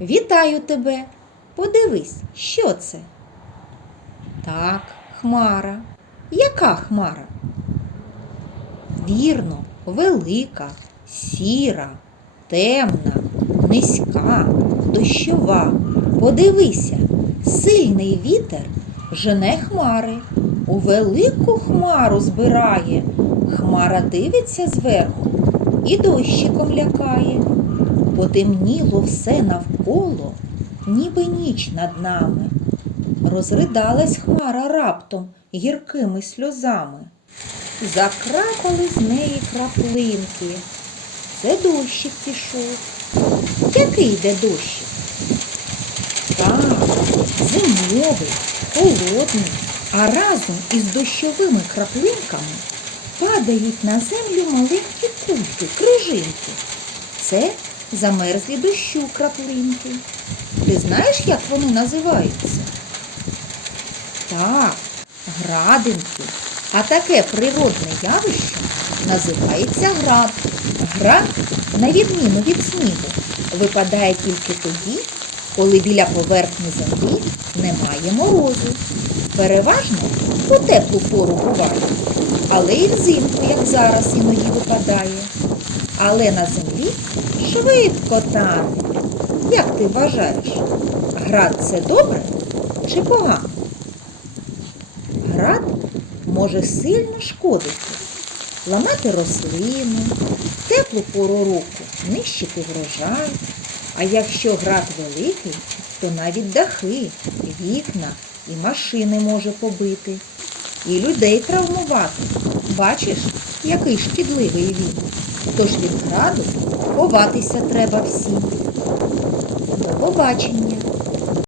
Вітаю тебе. Подивись, що це? Так, хмара. Яка хмара? Вірно, велика, сіра, темна, низька, дощова. Подивися, сильний вітер жене хмари, у велику хмару збирає. Хмара дивиться зверху і дощиком лякає. Потемніло все навколо, ніби ніч над нами. Розридалась хмара раптом гіркими сльозами. Закрапали з неї краплинки. Це дощик пішов. Який йде дощик? Так, зимовий, холодний, а разом із дощовими краплинками падають на землю маленькі кульки, крижинки. Це замерзлі дощу краплинки. Ти знаєш, як вони називаються? Так, градинки. А таке природне явище називається град. Град, на відміну від снігу, випадає тільки тоді, коли біля поверхні землі немає морозу. Переважно у теплу пору буває, але і взимку, як зараз іноді випадає. Але на землі швидко тане. Як ти вважаєш, град це добре чи погано? Град може сильно шкодити, ламати рослини, в теплу пору року нищити врожай. А якщо град великий, то навіть дахи, вікна і машини може побити, і людей травмувати. Бачиш, який шкідливий він. Тож від граду ховатися треба всім. До побачення!